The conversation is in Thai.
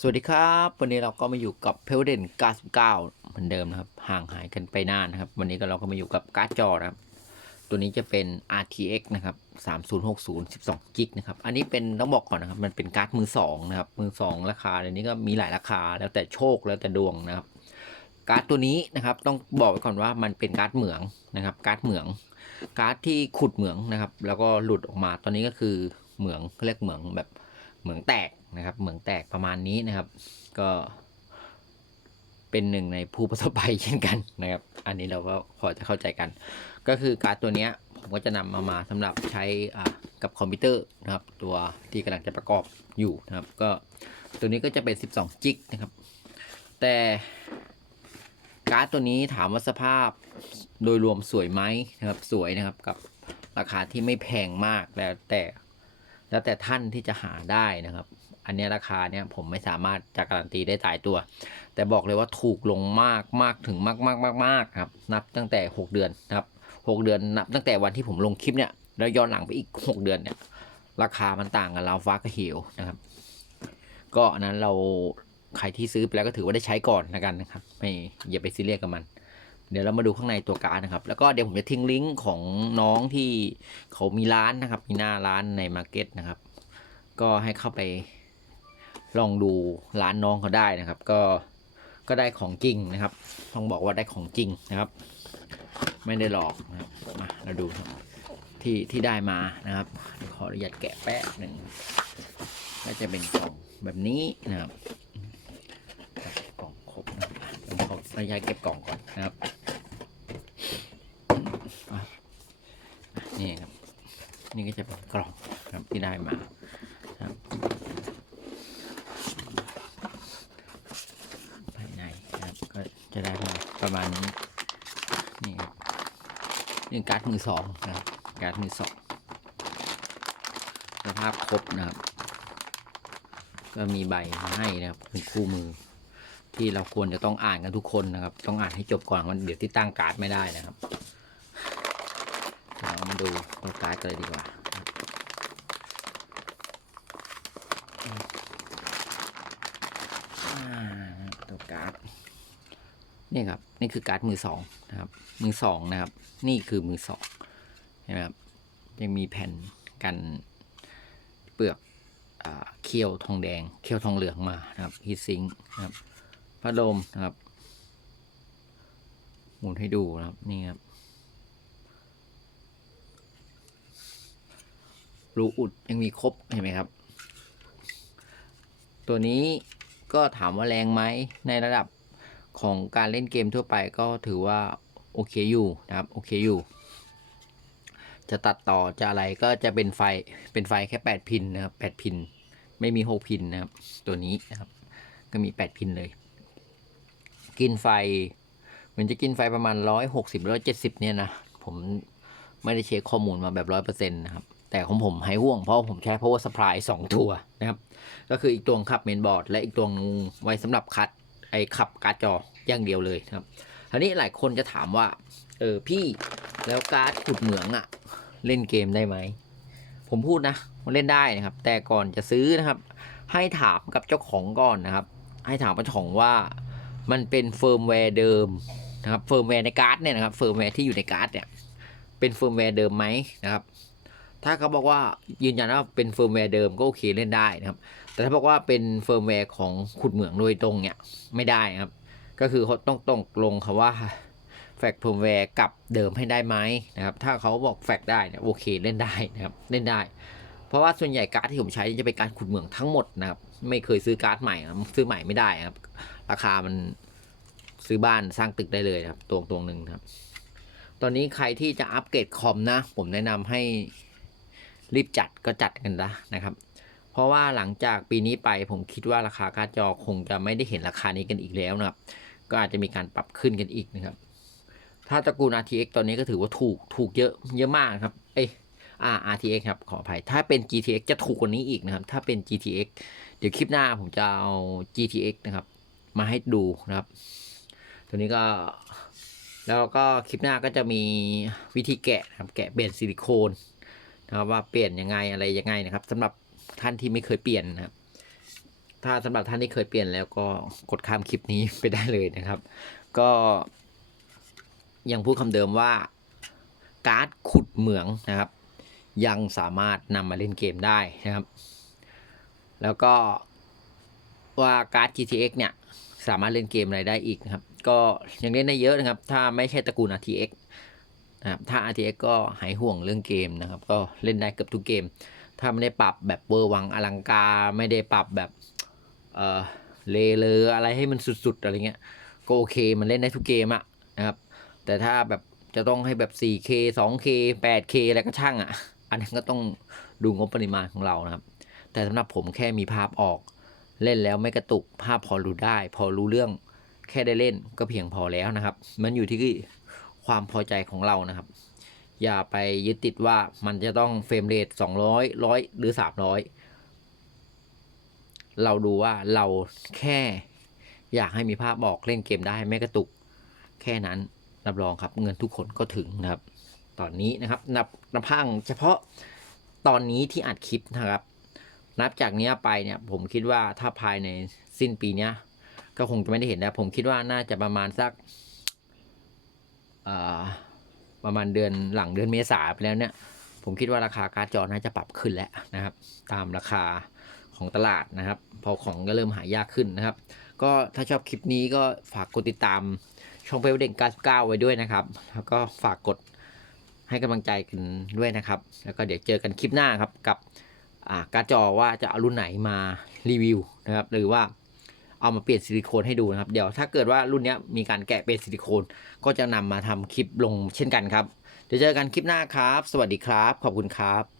สวัสดีครับ วันนี้เราก็มาอยู่กับเพลเดน99 เหมือนเดิมนะครับ ห่างหายกันไปนานนะครับ วันนี้ก็เราก็มาอยู่กับการ์ดจอนะครับ ตัวนี้จะเป็น RTX นะครับ 3060 12 g b นะครับ อันนี้เป็นต้องบอกก่อนนะครับ มันเป็นการ์ดมือสองนะครับ มือสองราคาเดี๋ยวนี้ก็มีหลายราคา แล้วแต่โชค แล้วแต่ดวงนะครับ การ์ดตัวนี้นะครับ ต้องบอกไว้ก่อนว่ามันเป็นการ์ดเหมืองนะครับ การ์ดเหมือง การ์ดที่ขุดเหมืองนะครับ แล้วก็หลุดออกมา ตอนนี้ก็คือเหมืองเขาเรียกเหมืองแบบ เหมืองแตกนะครับ เหมืองแตกประมาณนี้นะครับ ก็เป็นหนึ่งในผู้ประสบภัยเช่นกันนะครับ อันนี้เราก็พอจะเข้าใจกัน ก็คือการ์ดตัวเนี้ยผมก็จะนำมามาสำหรับใช้อ่ากับคอมพิวเตอร์นะครับ ตัวที่กำลังจะประกอบอยู่นะครับ ก็ตัวนี้ก็จะเป็น 12 จิกนะครับ แต่การ์ดตัวนี้ถามว่าสภาพโดยรวมสวยไหมนะครับ สวยนะครับกับราคาที่ไม่แพงมากแล้วแต่ แล้วแต่ท่านที่จะหาได้นะครับ อันนี้ราคาเนี้ยผมไม่สามารถจะการันตีได้ตายตัว แต่บอกเลยว่าถูกลงมากมากถึงมากมากมากมากครับ นับตั้งแต่ 6 เดือนนะครับ6เดือนนับตั้งแต่วันที่ผมลงคลิปเนี่ย แล้วย้อนหลังไปอีก 6 เดือนเนี่ย ราคามันต่างกันราวฟ้ากับเหวนะครับ ก็อันนั้นเราใครที่ซื้อไปแล้วก็ถือว่าได้ใช้ก่อนนะกันนะครับ ไม่อย่าไปซีเรียสกับมัน เดี๋ยวเรามาดูข้างในตัวการ์ดนะครับ แล้วก็เดี๋ยวผมจะทิ้งลิงก์ของน้องที่เขามีร้านนะครับ มีหน้าร้านในมาร์เก็ตนะครับ ก็ให้เข้าไปลองดูร้านน้องเขาได้นะครับ ก็ก็ได้ของจริงนะครับ ต้องบอกว่าได้ของจริงนะครับ ไม่ได้หลอกนะครับมาเราดูที่ที่ได้มานะครับขออนุญาตแกะแป๊บหนึ่งก็จะเป็นกล่องแบบนี้นะครับกล่องครบนะครับผมขออนุญาตเก็บกล่องก่อนนะครับอะนี่ครับ นี่ก็จะเป็นกล่องครับที่ได้มาครับภายในนะครับก็จะได้มาประมาณนี้นี่ครับนี่การ์ดมือสองนะครับการ์ดมือสองสภาพครบนะครับ ก็มีใบมาให้นะครับเป็นคู่มือ ที่เราควรจะต้องอ่านกันทุกคนนะครับ ต้องอ่านให้จบก่อนวันเดี๋ยวที่ตั้งการ์ดไม่ได้นะครับ ดูตัวการ์ดกันเลยดีกว่าตัวการ์ดนี่ครับ นี่คือการ์ดมือสองนะครับ มือสองนะครับ นี่คือมือสองนไหมครับ ยังมีแผ่นกันเปลือกอเคี้ยวทองแดง เคี้ยวทองเหลืองมานะครับฮีซิงค์นะครับพัดลมนะครับ หมุนให้ดูนะครับ นี่ครับ รูอุดยังมีครบเห็นไหมครับ ตัวนี้ก็ถามว่าแรงไหมในระดับของการเล่นเกมทั่วไปก็ถือว่าโอเคอยู่นะครับโอเคอยู่ จะตัดต่อจะอะไรก็จะเป็นไฟเป็นไฟแค่ 8 พินนะครับ8พิน ไม่มี 6 พินนะครับ ตัวนี้นะครับ ก็มี 8 พินเลย กินไฟเหมือนจะกินไฟประมาณ 160 170 เนี่ยนะ ผมไม่ได้เช็คข้อมูลมาแบบ 100%นะครับ แต่ของผมหายห่วงเพราะผมใช้ power supply 2 ตัวนะครับ ก็คืออีกตัวขับเมนบอร์ด และอีกตัวนึงไว้สำหรับคัดไอ้ขับการ์ดจออย่างเดียวเลยนะครับทีนี้หลายคนจะถามว่า เออพี่แล้วการ์ดขุดเหมืองอะเล่นเกมได้ไหม ผมพูดนะมันเล่นได้นะครับ แต่ก่อนจะซื้อนะครับ ให้ถามกับเจ้าของก่อนนะครับ ให้ถามเจ้าของว่ามันเป็นเฟิร์มแวร์เดิมนะครับเฟิร์มแวร์ในการ์ดเนี่ยนะครับเฟิร์มแวร์ที่อยู่ในการ์ดเนี่ยเป็นเฟิร์มแวร์เดิมไหมนะครับ ถ้าเขาบอกว่ายืนยันว่าเป็นเฟิร์มแวร์เดิมก็โอเคเล่นได้นะครับ แต่ถ้าบอกว่าเป็นเฟิร์มแวร์ของขุดเหมืองโดยตรงเนี่ยไม่ได้นะครับ ก็คือเขาต้องต้องลงคำว่าแฟกเฟิร์มแวร์กับเดิมให้ได้ไหมนะครับ ถ้าเขาบอกแฟกได้เนี่ยโอเคเล่นได้นะครับเล่นได้ เพราะว่าส่วนใหญ่การ์ดที่ผมใช้จะเป็นการขุดเหมืองทั้งหมดนะครับ ไม่เคยซื้อการ์ดใหม่นะซื้อใหม่ไม่ได้นะครับ ราคามันซื้อบ้านสร้างตึกได้เลยนะครับตัวตัวหนึ่งครับ ตอนนี้ใครที่จะอัปเกรดคอมนะ ผมแนะนำให้ รีบจัดก็จัดกันนะนะครับ เพราะว่าหลังจากปีนี้ไปผมคิดว่าราคาการ์ดจอคงจะไม่ได้เห็นราคานี้กันอีกแล้วนะครับ ก็อาจจะมีการปรับขึ้นกันอีกนะครับ ถ้าตระกูล RTX ตอนนี้ก็ถือว่าถูกถูกเยอะเยอะมากครับ เอ้ยอ่า RTX ครับขออภัย ถ้าเป็น GTX จะถูกกว่านี้อีกนะครับ ถ้าเป็น GTX เดี๋ยวคลิปหน้าผมจะเอา GTX นะครับ มาให้ดูนะครับ ตัวนี้ก็แล้วก็คลิปหน้าก็จะมีวิธีแกะนะครับ แกะเปลี่ยนซิลิโคน นะครับว่าเปลี่ยนยังไงอะไรยังไงนะครับสำหรับท่านที่ไม่เคยเปลี่ยนนะครับ ถ้าสำหรับท่านที่เคยเปลี่ยนแล้วก็กดข้ามคลิปนี้ไปได้เลยนะครับ ก็ยังพูดคำเดิมว่าการ์ดขุดเหมืองนะครับ ยังสามารถนำมาเล่นเกมได้นะครับ แล้วก็ว่าการ์ด GTX เนี่ยสามารถเล่นเกมอะไรได้อีกนะครับ ก็ยังเล่นได้เยอะนะครับ ถ้าไม่ใช่ตระกูล RTX นะครับถ้า RTX ก็หายห่วงเรื่องเกมนะครับ ก็เล่นได้เกือบทุกเกม ถ้าไม่ได้ปรับแบบเวอร์วังอลังการไม่ได้ปรับแบบเออเลเลออะไรให้มันสุดๆอะไรเงี้ยก็โอเคมันเล่นได้ทุกเกมอะนะครับ แต่ถ้าแบบจะต้องให้แบบ 4K 2K 8K อะไรก็ช่างอะอันนั้นก็ต้องดูงบปริมาณของเรานะครับ แต่สำหรับผมแค่มีภาพออก เล่นแล้วไม่กระตุกภาพพอรู้ได้ พอรู้เรื่องแค่ได้เล่นก็เพียงพอแล้วนะครับ มันอยู่ที่ ความพอใจของเรานะครับ อย่าไปยึดติดว่ามันจะต้องเฟรมเรท200 100หรือ300เราดูว่าเราแค่ อยากให้มีภาพบอกเล่นเกมได้ไม่กระตุก แค่นั้นรับรองครับ เงินทุกคนก็ถึงนะครับ ตอนนี้นะครับ นับนับพังเฉพาะตอนนี้ที่อัดคลิปนะครับ นับจากนี้ไปเนี่ยผมคิดว่าถ้าภายในสิ้นปีเนี้ยก็คงจะไม่ได้เห็นแล้ว ผมคิดว่าน่าจะประมาณสัก ประมาณเดือนหลังเดือนเมษาไปแล้วเนี่ย ผมคิดว่าราคาการ์ดจอน่าจะปรับขึ้นแล้วนะครับ ตามราคาของตลาดนะครับ พอของก็เริ่มหายากขึ้นนะครับ ก็ถ้าชอบคลิปนี้ก็ฝากกดติดตามช่องเปเด็ก99 ไว้ด้วยนะครับ แล้วก็ฝากกดให้กำลังใจกันด้วยนะครับ แล้วก็เดี๋ยวเจอกันคลิปหน้าครับกับการ์ดจอว่าจะเอารุ่นไหนมารีวิวนะครับ หรือว่า เอามาเปลี่ยนซิลิโคนให้ดูนะครับ เดี๋ยวถ้าเกิดว่ารุ่นนี้มีการแกะเป็นซิลิโคน ก็จะนำมาทำคลิปลงเช่นกันครับ เดี๋ยวเจอกันคลิปหน้าครับ สวัสดีครับ ขอบคุณครับ